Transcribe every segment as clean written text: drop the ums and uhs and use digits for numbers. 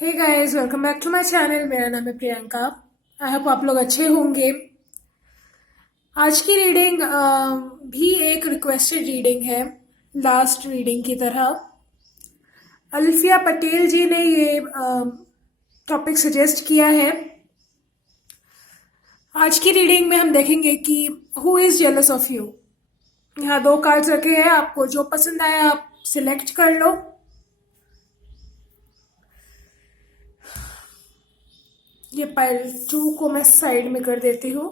Hey guys, welcome back to my channel. मेरा नाम है प्रियंका। आई होप आप लोग अच्छे होंगे। आज की रीडिंग भी एक रिक्वेस्टेड रीडिंग है, लास्ट रीडिंग की तरह। अल्फिया पटेल जी ने ये टॉपिक सजेस्ट किया है। आज की रीडिंग में हम देखेंगे कि who is jealous of you. यहाँ दो कार्ड्स रखे हैं, आपको जो पसंद आया आप सिलेक्ट कर लो। ये पाइल 2 को मैं साइड में कर देती हूँ।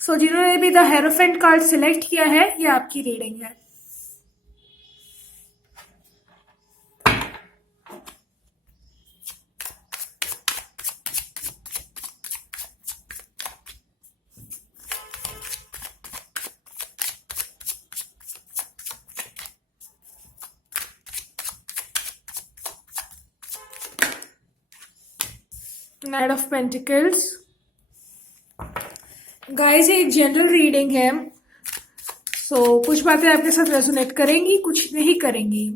सो जिन्होंने भी द हेरोफेंट कार्ड सिलेक्ट किया है, ये आपकी रीडिंग है। Night of pentacles. गाइस, ये एक जनरल रीडिंग है। कुछ बातें आपके साथ रेजोनेट करेंगी, कुछ नहीं करेंगी।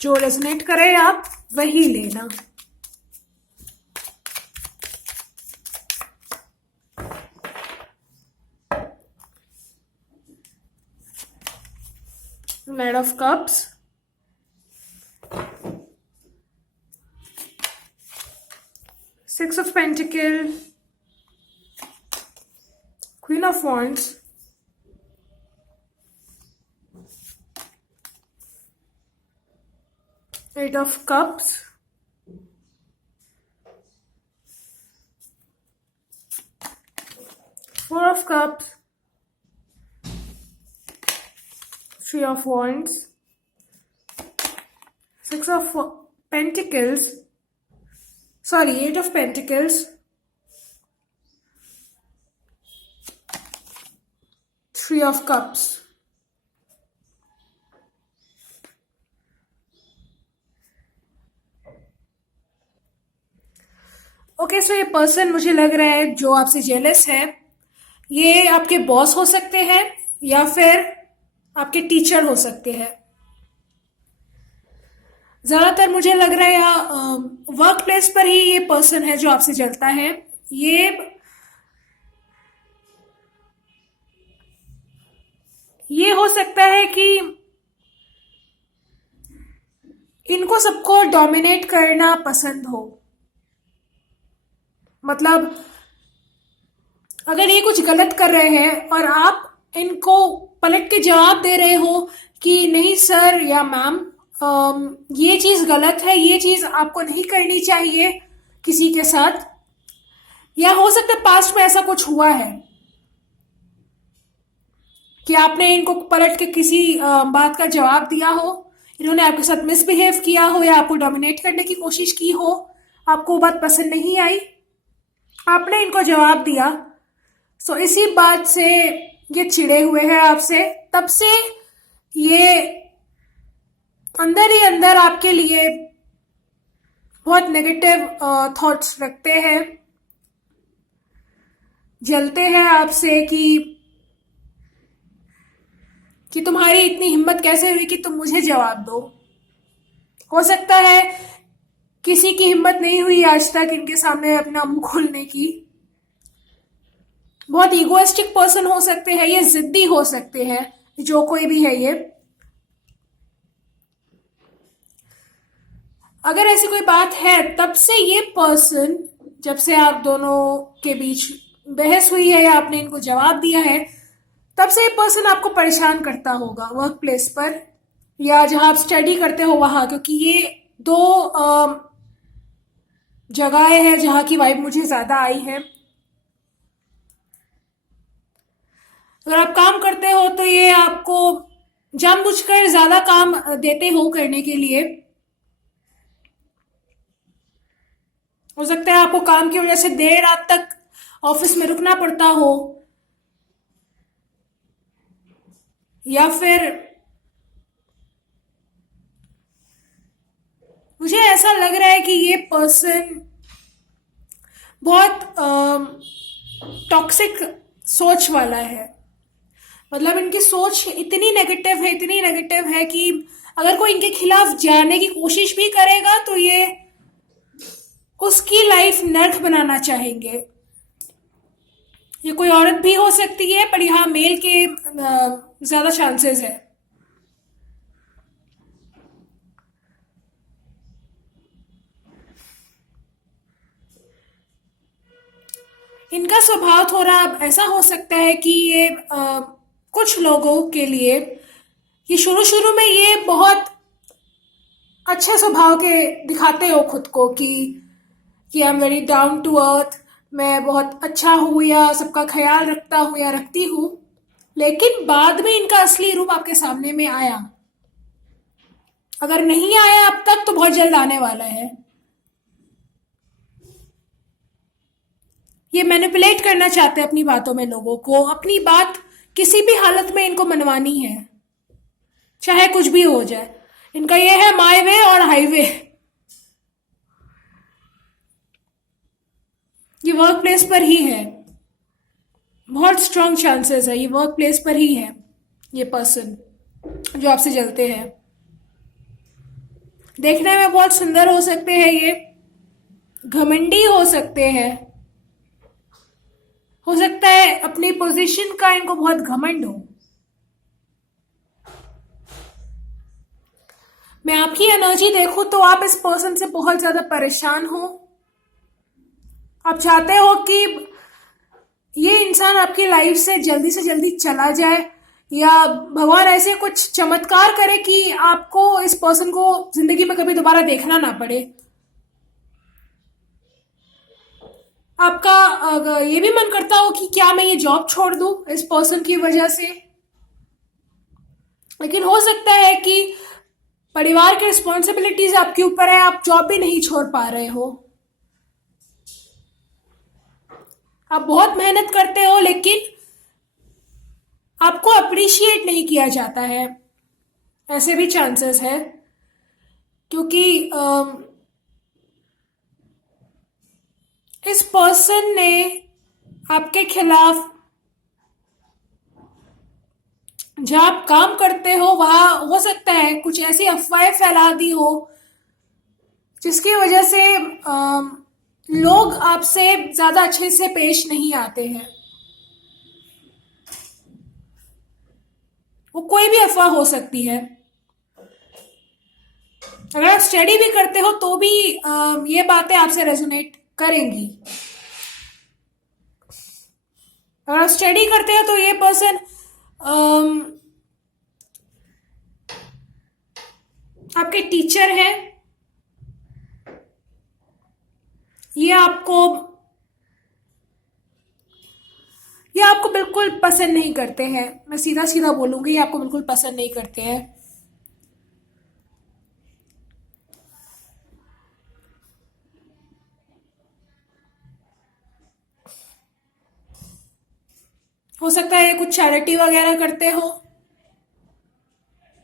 जो रेजोनेट करे आप वही लेना। Knight of cups, six of pentacle, queen of wands, eight of cups, four of cups, three of wands, six of pentacles, sorry, eight of pentacles, three of cups. Okay, so ये person मुझे लग रहा है जो आपसे jealous है, ये आपके बॉस हो सकते हैं या फिर आपके टीचर हो सकते हैं। ज्यादातर मुझे लग रहा है यहाँ वर्क प्लेस पर ही ये पर्सन है जो आपसे जलता है। ये हो सकता है कि इनको सबको डोमिनेट करना पसंद हो। मतलब अगर ये कुछ गलत कर रहे हैं और आप इनको पलट के जवाब दे रहे हो कि नहीं सर या मैम, ये चीज गलत है, ये चीज आपको नहीं करनी चाहिए किसी के साथ, या हो सकता है पास्ट में ऐसा कुछ हुआ है कि आपने इनको पलट के किसी बात का जवाब दिया हो, इन्होंने आपके साथ मिसबिहेव किया हो या आपको डोमिनेट करने की कोशिश की हो, आपको वो बात पसंद नहीं आई, आपने इनको जवाब दिया। इसी बात से ये चिढ़े हुए हैं आपसे। तब से ये अंदर ही अंदर आपके लिए बहुत नेगेटिव थॉट्स रखते हैं, जलते हैं आपसे कि तुम्हारी इतनी हिम्मत कैसे हुई कि तुम मुझे जवाब दो। हो सकता है किसी की हिम्मत नहीं हुई आज तक इनके सामने अपना मुंह खोलने की। बहुत इगोइस्टिक पर्सन हो सकते हैं, ये जिद्दी हो सकते हैं, जो कोई भी है ये। अगर ऐसी कोई बात है, तब से ये पर्सन, जब से आप दोनों के बीच बहस हुई है या आपने इनको जवाब दिया है, तब से ये पर्सन आपको परेशान करता होगा वर्क प्लेस पर या जहां आप स्टडी करते हो वहां, क्योंकि ये दो जगहें हैं जहां की वाइब मुझे ज्यादा आई है। अगर आप काम करते हो तो ये आपको जानबूझकर ज्यादा काम देते हो करने के लिए। हो सकता है आपको काम की वजह से देर रात तक ऑफिस में रुकना पड़ता हो, या फिर मुझे ऐसा लग रहा है कि ये पर्सन बहुत टॉक्सिक सोच वाला है। मतलब इनकी सोच इतनी नेगेटिव है कि अगर कोई इनके खिलाफ जाने की कोशिश भी करेगा तो ये उसकी लाइफ नर्क बनाना चाहेंगे। ये कोई औरत भी हो सकती है, पर यहाँ मेल के ज्यादा चांसेस है। इनका स्वभाव थोड़ा ऐसा हो सकता है कि ये कुछ लोगों के लिए ये शुरू शुरू में ये बहुत अच्छे स्वभाव के दिखाते हो खुद को कि I am very down to earth, मैं बहुत अच्छा हूँ या सबका ख्याल रखता हूँ या रखती हूँ। लेकिन बाद में इनका असली रूप आपके सामने में आया, अगर नहीं आया अब तक तो बहुत जल्द आने वाला है। ये मैनिपुलेट करना चाहते हैं अपनी बातों में लोगों को, अपनी बात किसी भी हालत में इनको मनवानी है, चाहे कुछ भी हो जाए। इनका ये है माई वे और हाईवे। ये वर्क प्लेस पर ही है, बहुत स्ट्रांग चांसेस है, ये वर्क प्लेस पर ही है। ये पर्सन जो आपसे जलते हैं, देखने में बहुत सुंदर हो सकते हैं, ये घमंडी हो सकते हैं, हो सकता है अपनी पोजीशन का इनको बहुत घमंड हो। मैं आपकी एनर्जी देखूं तो आप इस पर्सन से बहुत ज्यादा परेशान हो। आप चाहते हो कि ये इंसान आपकी लाइफ से जल्दी चला जाए, या भगवान ऐसे कुछ चमत्कार करे कि आपको इस पर्सन को जिंदगी में कभी दोबारा देखना ना पड़े। आपका ये भी मन करता हो कि क्या मैं ये जॉब छोड़ दूं इस पर्सन की वजह से, लेकिन हो सकता है कि परिवार की रिस्पॉन्सिबिलिटीज आपके ऊपर है, आप जॉब भी नहीं छोड़ पा रहे हो। आप बहुत मेहनत करते हो लेकिन आपको अप्रिशिएट नहीं किया जाता है, ऐसे भी चांसेस है। क्योंकि इस पर्सन ने आपके खिलाफ, जहां आप काम करते हो वहां हो सकता है कुछ ऐसी अफवाहें फैला दी हो जिसकी वजह से लोग आपसे ज्यादा अच्छे से पेश नहीं आते हैं। वो कोई भी अफवाह हो सकती है। अगर आप स्टडी भी करते हो तो भी ये बातें आपसे रेजोनेट करेंगी। अगर आप स्टडी करते हो तो ये पर्सन आपके टीचर है, ये आपको बिल्कुल पसंद नहीं करते हैं। मैं सीधा सीधा बोलूंगी, ये आपको बिल्कुल पसंद नहीं करते हैं। हो सकता है ये कुछ चैरिटी वगैरह करते हो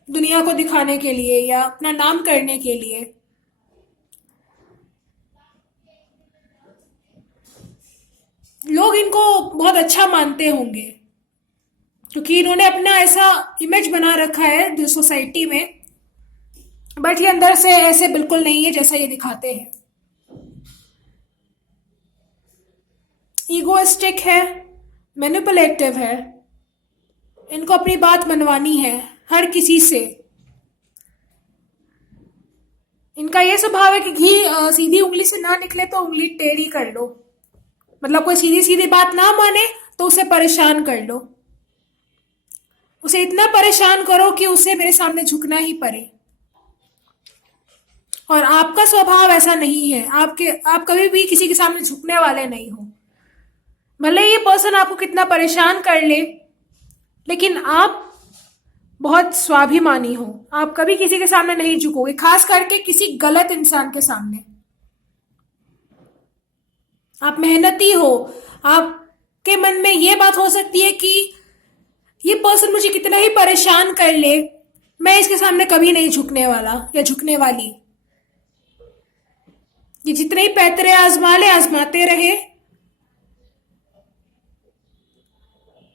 दुनिया को दिखाने के लिए या अपना नाम करने के लिए। लोग इनको बहुत अच्छा मानते होंगे क्योंकि इन्होंने अपना ऐसा इमेज बना रखा है जो सोसाइटी में, बट ये अंदर से ऐसे बिल्कुल नहीं है जैसा ये दिखाते हैं। ईगोइस्टिक है, मैनिपुलेटिव है, इनको अपनी बात मनवानी है हर किसी से। इनका ये स्वभाव है कि घी सीधी उंगली से ना निकले तो उंगली टेढ़ी कर लो, मतलब कोई सीधी सीधी बात ना माने तो उसे परेशान कर लो, उसे इतना परेशान करो कि उसे मेरे सामने झुकना ही पड़े। और आपका स्वभाव ऐसा नहीं है, आप कभी भी किसी के सामने झुकने वाले नहीं हो। भले ये पर्सन आपको कितना परेशान कर ले, लेकिन आप बहुत स्वाभिमानी हो, आप कभी किसी के सामने नहीं झुकोगे, खास करके किसी गलत इंसान के सामने। आप मेहनती हो, आपके मन में ये बात हो सकती है कि ये पर्सन मुझे कितना ही परेशान कर ले, मैं इसके सामने कभी नहीं झुकने वाला या झुकने वाली। ये जितने ही पैतरे आजमा ले, आजमाते रहे,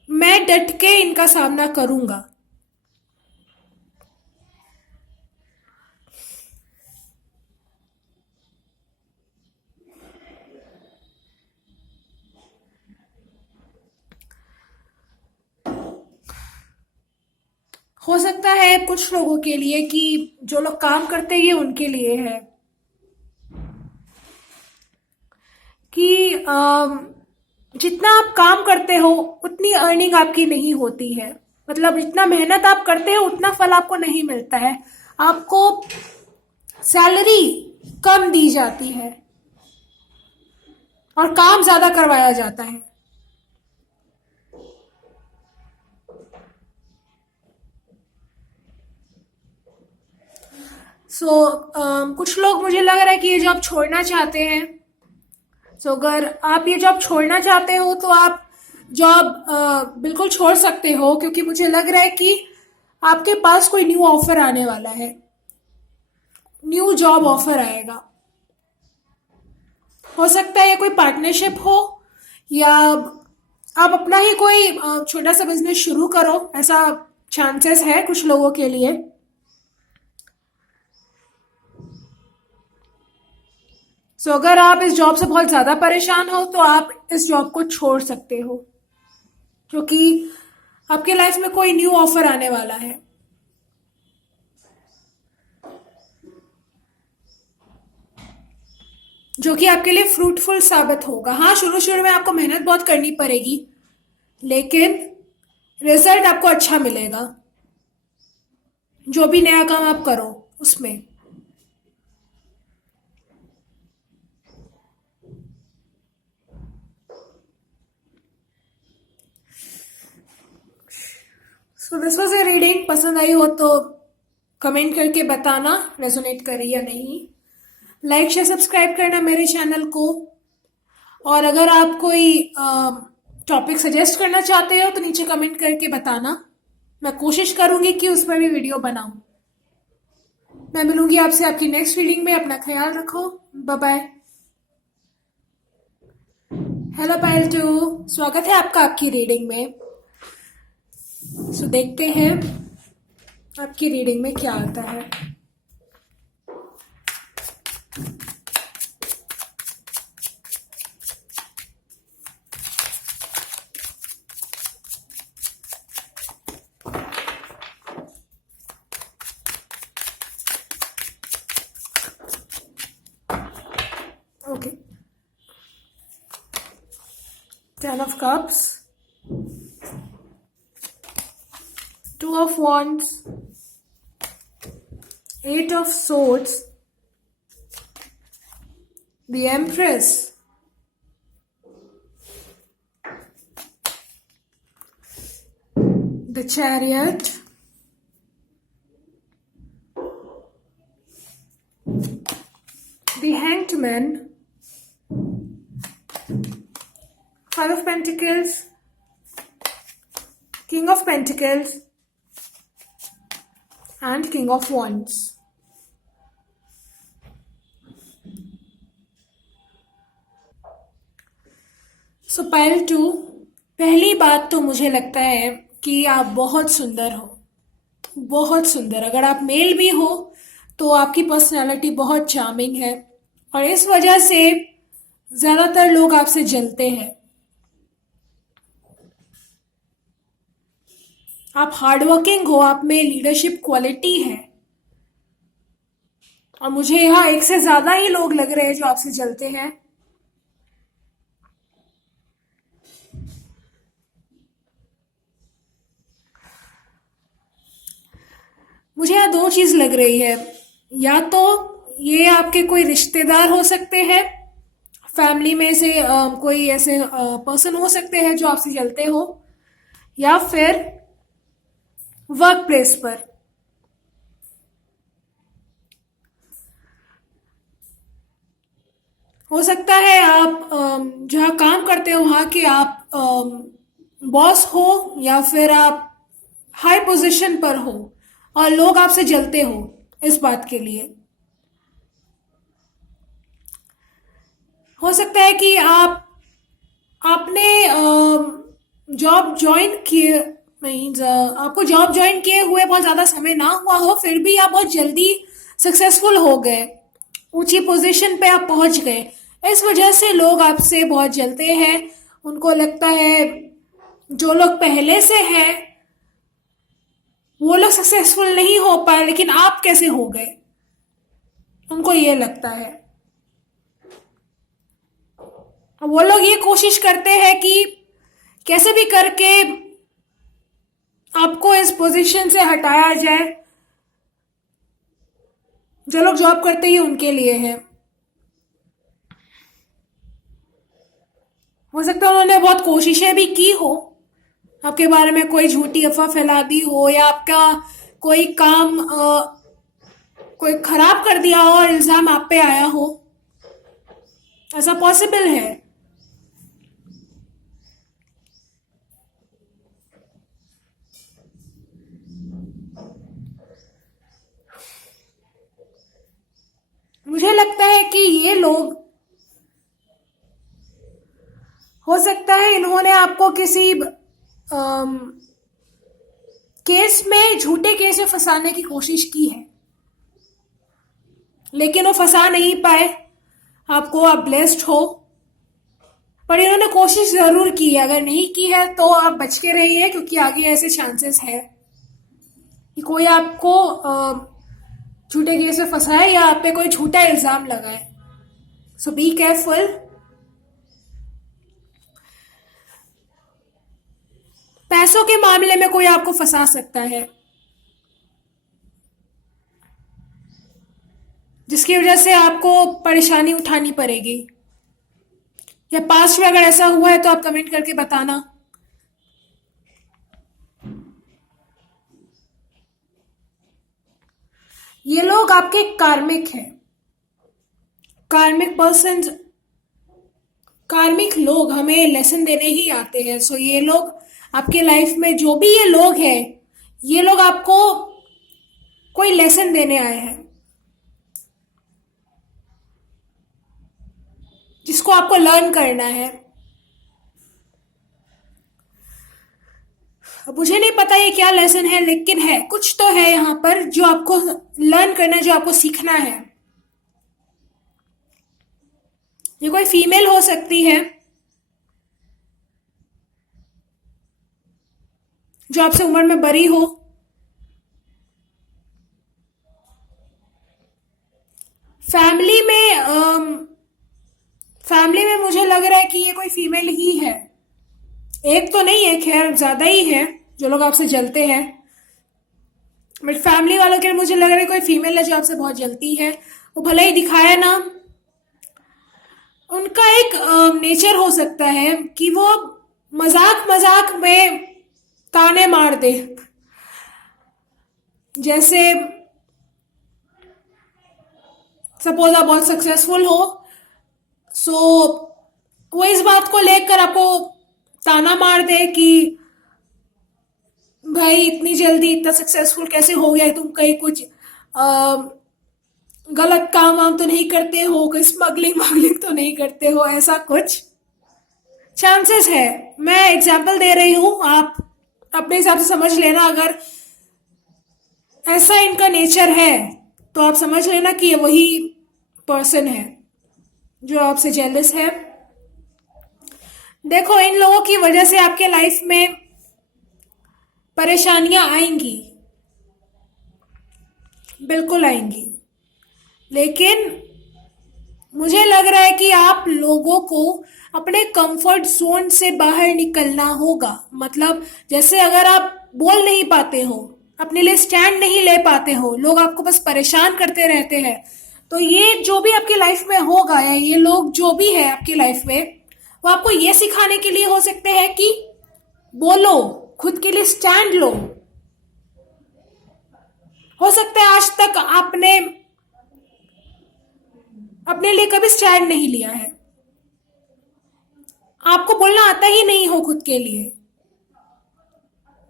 मैं डट के इनका सामना करूंगा। हो सकता है कुछ लोगों के लिए कि जो लोग काम करते हैं ये उनके लिए है कि जितना आप काम करते हो उतनी अर्निंग आपकी नहीं होती है। मतलब जितना मेहनत आप करते हो उतना फल आपको नहीं मिलता है। आपको सैलरी कम दी जाती है और काम ज्यादा करवाया जाता है। कुछ लोग, मुझे लग रहा है कि ये जॉब छोड़ना चाहते हैं। अगर आप ये जॉब छोड़ना चाहते हो तो आप जॉब बिल्कुल छोड़ सकते हो, क्योंकि मुझे लग रहा है कि आपके पास कोई न्यू ऑफर आने वाला है, न्यू जॉब ऑफर आएगा। हो सकता है ये कोई पार्टनरशिप हो या आप अपना ही कोई छोटा सा बिजनेस शुरू करो, ऐसा चांसेस है कुछ लोगों के लिए। अगर आप इस जॉब से बहुत ज्यादा परेशान हो तो आप इस जॉब को छोड़ सकते हो, क्योंकि आपके लाइफ में कोई न्यू ऑफर आने वाला है जो कि आपके लिए फ्रूटफुल साबित होगा। हाँ, शुरू शुरू में आपको मेहनत बहुत करनी पड़ेगी, लेकिन रिजल्ट आपको अच्छा मिलेगा जो भी नया काम आप करो उसमें। This was a reading. पसंद आई हो तो कमेंट करके बताना रेजोनेट करे या नहीं। लाइक शेयर सब्सक्राइब करना मेरे चैनल को। और अगर आप कोई टॉपिक सजेस्ट करना चाहते हो तो नीचे कमेंट करके बताना, मैं कोशिश करूंगी कि उस पर भी वीडियो बनाऊं। मैं मिलूंगी आपसे आपकी नेक्स्ट रीडिंग में। अपना ख्याल रखो। Bye bye. हेलो पायल 2, स्वागत है आपका आपकी रीडिंग में। देखते हैं आपकी रीडिंग में क्या आता है। Okay, 10 of Cups, 2 of Wands, 8 of Swords, the Empress, the Chariot, the Hanged Man, 5 of Pentacles, King of Pentacles, and King of Wands. पायल 2, पहली बात तो मुझे लगता है कि आप बहुत सुंदर हो, बहुत सुंदर। अगर आप मेल भी हो तो आपकी पर्सनालिटी बहुत चार्मिंग है और इस वजह से ज्यादातर लोग आपसे जलते हैं। आप हार्डवर्किंग हो, आप में लीडरशिप क्वालिटी है और मुझे यहाँ एक से ज्यादा ही लोग लग रहे हैं जो आपसे जलते हैं। मुझे यहाँ 2 चीज लग रही है। या तो ये आपके कोई रिश्तेदार हो सकते हैं, फैमिली में से कोई ऐसे पर्सन हो सकते हैं जो आपसे जलते हो, या फिर वर्क प्लेस पर। हो सकता है आप जहाँ काम करते हो वहाँ के आप बॉस हो या फिर आप हाई पोजीशन पर हो और लोग आपसे जलते हो इस बात के लिए। हो सकता है कि आपने जॉब ज्वाइन किए, मीन्स आपको जॉब ज्वाइन किए हुए बहुत ज़्यादा समय ना हुआ हो, फिर भी आप बहुत जल्दी सक्सेसफुल हो गए, ऊंची पोजीशन पे आप पहुंच गए। इस वजह से लोग आपसे बहुत जलते हैं। उनको लगता है जो लोग पहले से हैं वो लोग सक्सेसफुल नहीं हो पाए, लेकिन आप कैसे हो गए, उनको ये लगता है। वो लोग ये कोशिश करते हैं कि कैसे भी करके आपको इस पोजीशन से हटाया जाए। जो लोग जॉब करते ही उनके लिए है। हो सकता है उन्होंने बहुत कोशिशें भी की हो, आपके बारे में कोई झूठी अफवाह फैला दी हो, या आपका कोई काम कोई खराब कर दिया हो और इल्जाम आप पे आया हो। ऐसा पॉसिबल है। मुझे लगता है कि ये लोग, हो सकता है इन्होंने आपको किसी केस में, झूठे केस में फंसाने की कोशिश की है, लेकिन वो फंसा नहीं पाए आपको। आप ब्लेस्ड हो, पर इन्होंने कोशिश जरूर की है। अगर नहीं की है तो आप बच के रहिए, क्योंकि आगे ऐसे चांसेस है कि कोई आपको झूठे केस में फंसाए या आप पे कोई झूठा इल्जाम लगाए। सो बी केयरफुल। पैसों के मामले में कोई आपको फंसा सकता है, जिसकी वजह से आपको परेशानी उठानी पड़ेगी। या पास्ट में अगर ऐसा हुआ है तो आप कमेंट करके बताना। ये लोग आपके कार्मिक हैं। कार्मिक पर्सन, कार्मिक लोग हमें लेसन देने ही आते हैं। सो ये लोग आपके लाइफ में, जो भी ये लोग हैं, ये लोग आपको कोई लेसन देने आए हैं, जिसको आपको लर्न करना है। मुझे नहीं पता ये क्या लेसन है, लेकिन है, कुछ तो है यहाँ पर जो आपको लर्न करना है, जो आपको सीखना है। ये कोई फीमेल हो सकती है जो आपसे उम्र में बड़ी हो। फैमिली में फैमिली में मुझे लग रहा है कि ये कोई फीमेल ही है। एक तो नहीं है, खैर ज्यादा ही है जो लोग आपसे जलते हैं, बट फैमिली वालों के लिए मुझे लग रहा है कोई फीमेल है जो आपसे बहुत जलती है। वो भले ही दिखाया ना, उनका एक नेचर हो सकता है कि वो मजाक मजाक में ताने मार दे। जैसे सपोज आप बहुत सक्सेसफुल हो, सो वो इस बात को लेकर आपको ताना मार दे कि भाई इतनी जल्दी इतना सक्सेसफुल कैसे हो गया, तुम कहीं कुछ गलत काम वाम तो नहीं करते हो, कोई स्मगलिंग वगलिंग तो नहीं करते हो, ऐसा कुछ चांसेस है। मैं एग्जांपल दे रही हूँ, आप अपने हिसाब से समझ लेना। अगर ऐसा इनका नेचर है तो आप समझ लेना कि ये वही पर्सन है जो आपसे जेलस है। देखो, इन लोगों की वजह से आपके लाइफ में परेशानियां आएंगी, बिल्कुल आएंगी, लेकिन मुझे लग रहा है कि आप लोगों को अपने कंफर्ट जोन से बाहर निकलना होगा। मतलब जैसे अगर आप बोल नहीं पाते हो, अपने लिए स्टैंड नहीं ले पाते हो, लोग आपको बस परेशान करते रहते हैं, तो ये जो भी आपकी लाइफ में होगा, या ये लोग जो भी है आपकी लाइफ में, वो आपको ये सिखाने के लिए हो सकते हैं कि बोलो, खुद के लिए स्टैंड लो। हो सकता है आज तक आपने अपने लिए कभी स्टैंड नहीं लिया है, आपको बोलना आता ही नहीं हो खुद के लिए।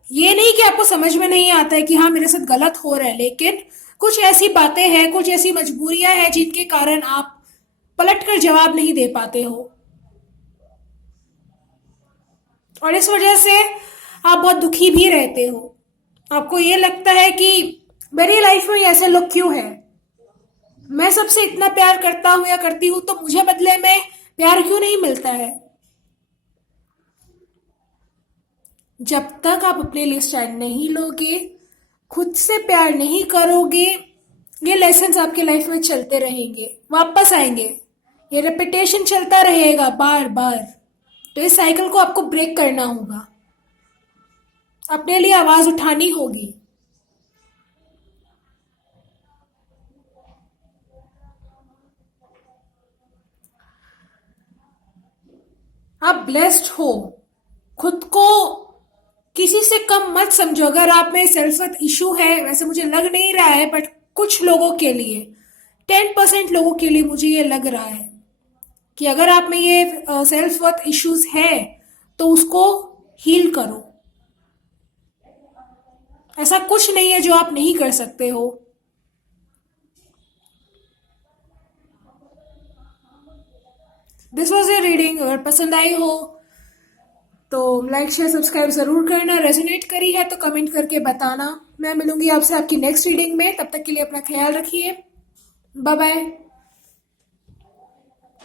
ये नहीं कि आपको समझ में नहीं आता है कि हाँ मेरे साथ गलत हो रहा है, लेकिन कुछ ऐसी बातें हैं, कुछ ऐसी मजबूरियां हैं जिनके कारण आप पलटकर जवाब नहीं दे पाते हो, और इस वजह से आप बहुत दुखी भी रहते हो। आपको ये लगता है कि मेरी लाइफ में ऐसे लोग क्यों हैं, मैं सबसे इतना प्यार करता हूं या करती हूं, तो मुझे बदले में प्यार क्यों नहीं मिलता है। जब तक आप अपने लिए स्टैंड नहीं लोगे, खुद से प्यार नहीं करोगे, ये लेसन्स आपके लाइफ में चलते रहेंगे, वापस आएंगे, ये रिपीटेशन चलता रहेगा बार बार। तो इस साइकिल को आपको ब्रेक करना होगा, अपने लिए आवाज उठानी होगी। आप ब्लेस्ड हो, खुद को किसी से कम मत समझो। अगर आप में सेल्फ वर्थ इशू है, वैसे मुझे लग नहीं रहा है, बट कुछ लोगों के लिए, 10% लोगों के लिए मुझे ये लग रहा है कि अगर आप में ये सेल्फ वर्थ इश्यूज है तो उसको हील करो। ऐसा कुछ नहीं है जो आप नहीं कर सकते हो। This was your reading. अगर पसंद आई हो तो लाइक शेयर सब्सक्राइब जरूर करना। रेजोनेट करी है तो कमेंट करके बताना। मैं मिलूंगी आपसे आपकी नेक्स्ट रीडिंग में। तब तक के लिए अपना ख्याल रखिए। Bye bye.